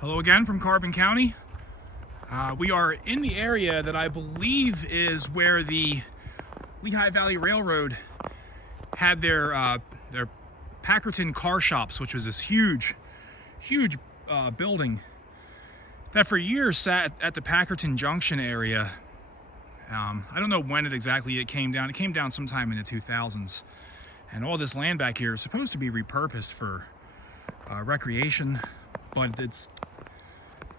Hello again from Carbon County. We are in the area that I believe is where the Lehigh Valley Railroad had their Packerton car shops, which was this huge building that for years sat at the Packerton Junction area. I don't know when it came down. It came down sometime in the 2000s. And all this land back here is supposed to be repurposed for recreation, but it's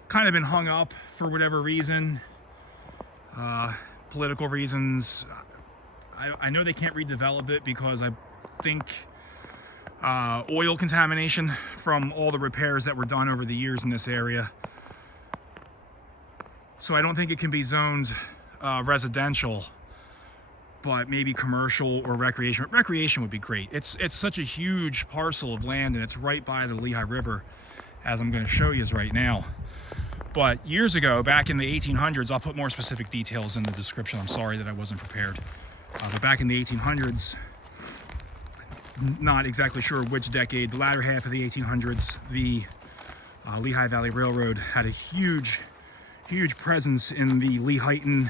kind of been hung up for whatever reason, political reasons. I know they can't redevelop it because I think oil contamination from all the repairs that were done over the years in this area. So I don't think it can be zoned residential, but maybe commercial or recreation. Recreation would be great. It's such a huge parcel of land, and it's right by the Lehigh River, as I'm going to show you right now. But years ago, back in the 1800s, I'll put more specific details in the description. I'm sorry that I wasn't prepared. But back in the 1800s, not exactly sure which decade, the latter half of the 1800s, the Lehigh Valley Railroad had a huge presence in the Lehighton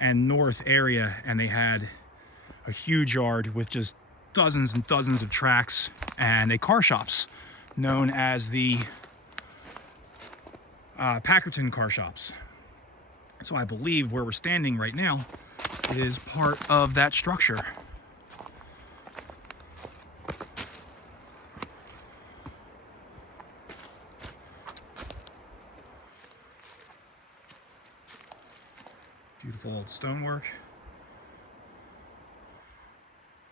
and north area, and they had a huge yard with just dozens and dozens of tracks and a car shops known as the Packerton car shops. So I believe where we're standing right now is part of that structure. Beautiful old stonework,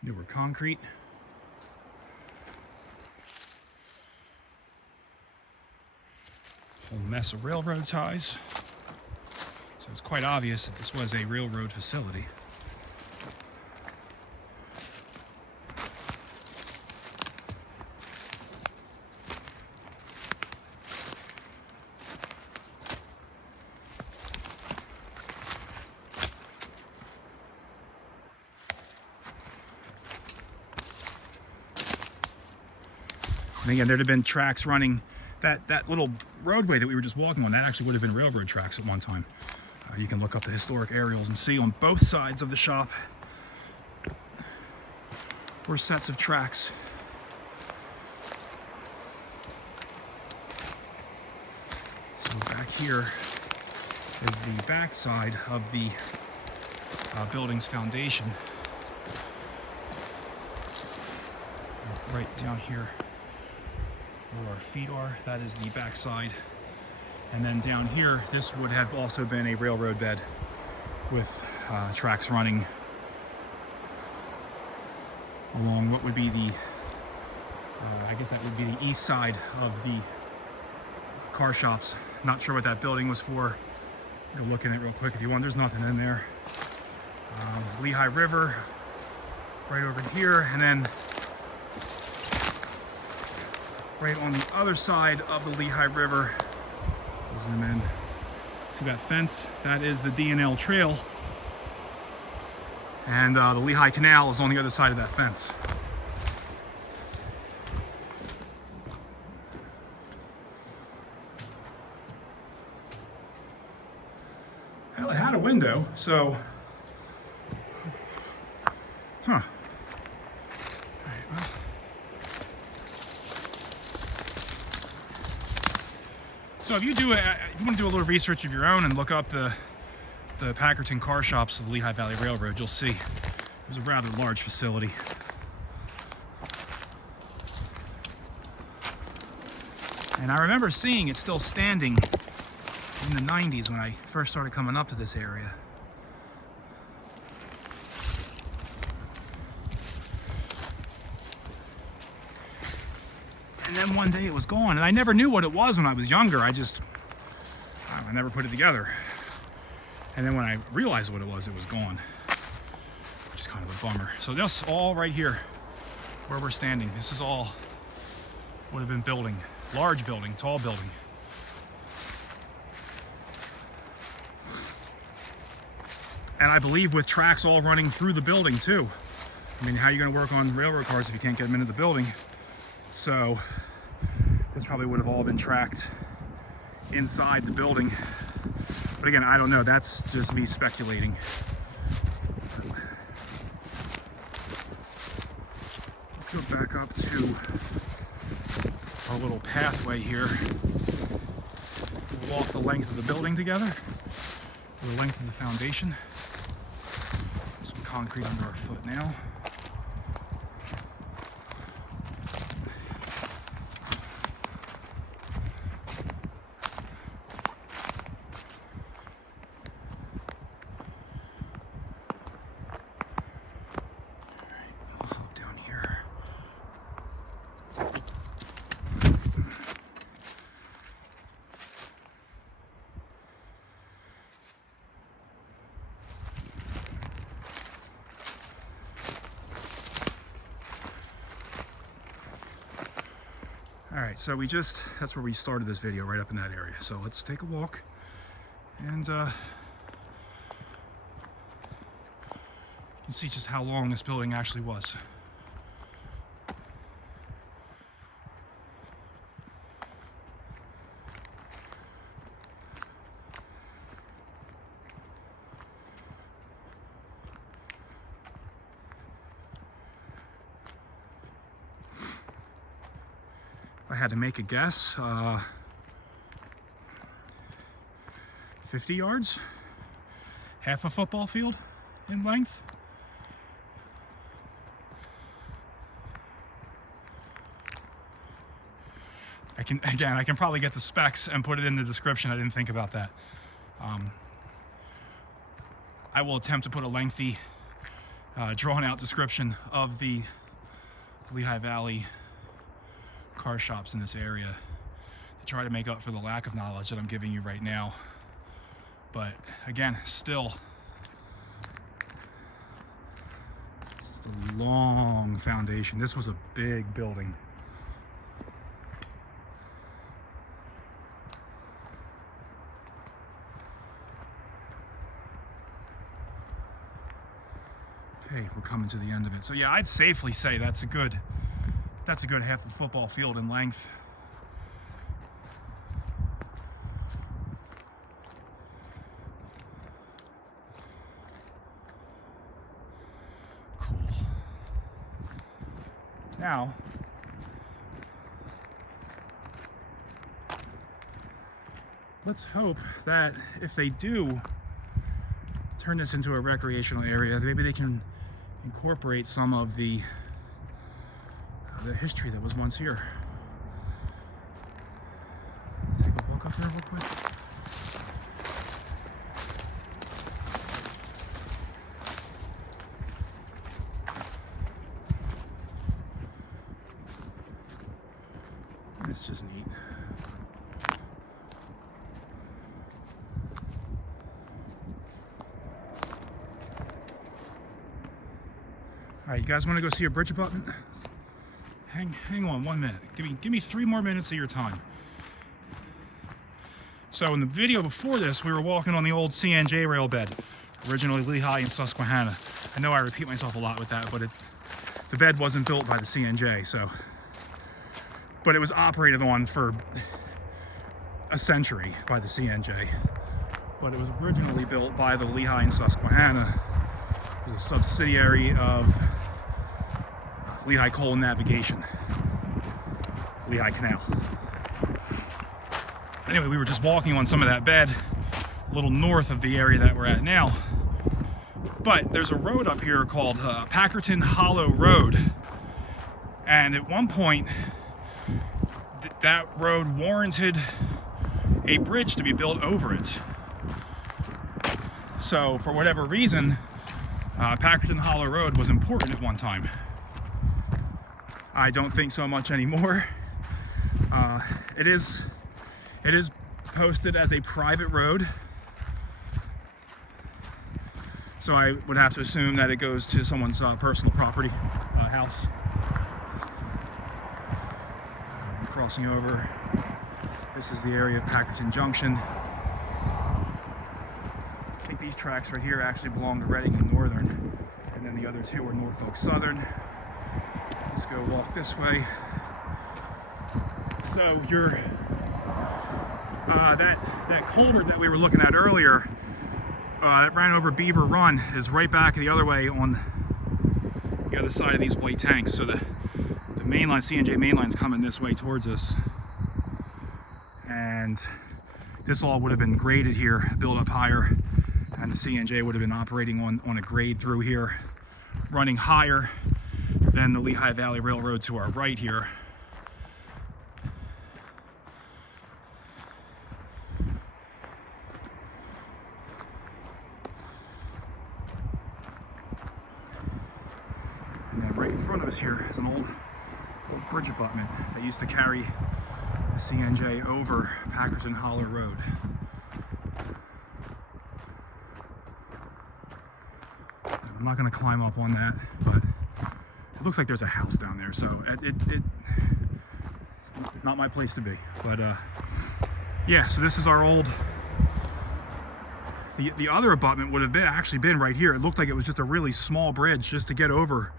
newer concrete. Whole mess of railroad ties. So it's quite obvious that this was a railroad facility. And again, there'd have been tracks running. That little roadway that we were just walking on, that actually would have been railroad tracks at one time. You can look up the historic aerials and see on both sides of the shop were sets of tracks. So back here is the back side of the building's foundation. Right down here where our feet are, that is the back side. And then down here, this would have also been a railroad bed with tracks running along what would be the, I guess that would be the east side of the car shops. Not sure what that building was for. Go look in it real quick if you want. There's nothing in there. Lehigh River right over here, and then right on the other side of the Lehigh River, zoom in, see that fence? That is the D&L Trail, and the Lehigh Canal is on the other side of that fence. Well, it had a window, so, huh. So if you want to do a little research of your own and look up the Packerton car shops of the Lehigh Valley Railroad, you'll see it was a rather large facility. And I remember seeing it still standing in the 90s when I first started coming up to this area. And then one day it was gone, and I never knew what it was when I was younger. I never put it together. And then when I realized what it was gone, which is kind of a bummer. So this all right here, where we're standing, this is all would have been building, large building, tall building. And I believe with tracks all running through the building too. I mean, how are you going to work on railroad cars if you can't get them into the building? So this probably would have all been tracked inside the building. But again, I don't know. That's just me speculating. Let's go back up to our little pathway here. We'll walk the length of the building together, the length of the foundation. Some concrete under our foot now. All right, so that's where we started this video, right up in that area. So let's take a walk and you can see just how long this building actually was. I had to make a guess, 50 yards, half a football field in length. I can probably get the specs and put it in the description. I didn't think about that. I will attempt to put a lengthy, drawn out description of the Lehigh Valley car shops in this area to try to make up for the lack of knowledge that I'm giving you right now. But again, still, it's just a long foundation. This was a big building. Okay, we're coming to the end of it. So yeah, I'd safely say that's a good half a football field in length. Cool. Now, let's hope that if they do turn this into a recreational area, maybe they can incorporate some of the history that was once here. Take a walk up there real quick. It's just neat. All right, you guys want to go see a bridge abutment? Hang on 1 minute. Give me 3 more minutes of your time. So in the video before this, we were walking on the old CNJ rail bed, originally Lehigh and Susquehanna. I know I repeat myself a lot with that, but the bed wasn't built by the CNJ, but it was operated on for a century by the CNJ. But it was originally built by the Lehigh and Susquehanna. It was a subsidiary of Lehigh Coal and Navigation, Lehigh Canal. Anyway, we were just walking on some of that bed, a little north of the area that we're at now. But there's a road up here called Packerton Hollow Road. And at one point, that road warranted a bridge to be built over it. So for whatever reason, Packerton Hollow Road was important at one time. I don't think so much anymore. It is posted as a private road, so I would have to assume that it goes to someone's personal property, house. I'm crossing over. This is the area of Packerton Junction. I think these tracks right here actually belong to Reading and Northern, and then the other two are Norfolk Southern. Let's go walk this way. So you're that culvert that we were looking at earlier, that ran over Beaver Run, is right back the other way on the other side of these white tanks. So the mainline, C&J mainline's coming this way towards us. And this all would have been graded here, built up higher, and the C&J would have been operating on a grade through here, running higher than the Lehigh Valley Railroad to our right here. And then right in front of us here is an old bridge abutment that used to carry the C&J over Packerton Hollow Road. I'm not going to climb up on that, but it looks like there's a house down there, so it's not my place to be. But yeah, so this is our old. The other abutment would have actually been right here. It looked like it was just a really small bridge just to get over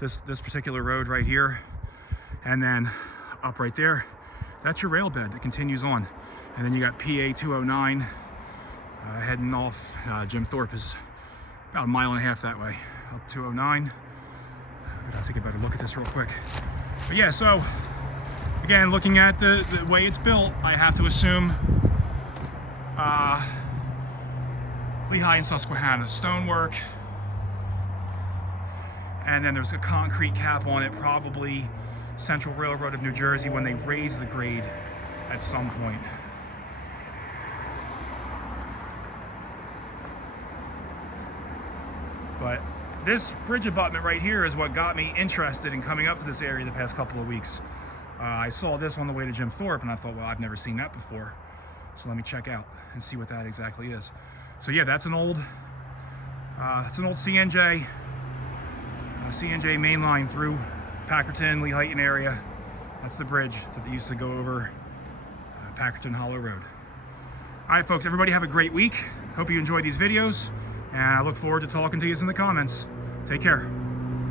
this particular road right here, and then up right there, that's your rail bed that continues on. And then you got PA 209 heading off. Jim Thorpe is about 1.5 miles that way, up 209. I'll take a better look at this real quick. But yeah, so again, looking at the way it's built, I have to assume Lehigh and Susquehanna stonework, and then there's a concrete cap on it, probably Central Railroad of New Jersey when they raised the grade at some point. But this bridge abutment right here is what got me interested in coming up to this area the past couple of weeks. I saw this on the way to Jim Thorpe, and I thought, well, I've never seen that before. So let me check out and see what that exactly is. So yeah, that's an old C&J mainline through Packerton, Lehighton area. That's the bridge that they used to go over Packerton Hollow Road. All right, folks, everybody have a great week. Hope you enjoyed these videos, and I look forward to talking to you in the comments. Take care.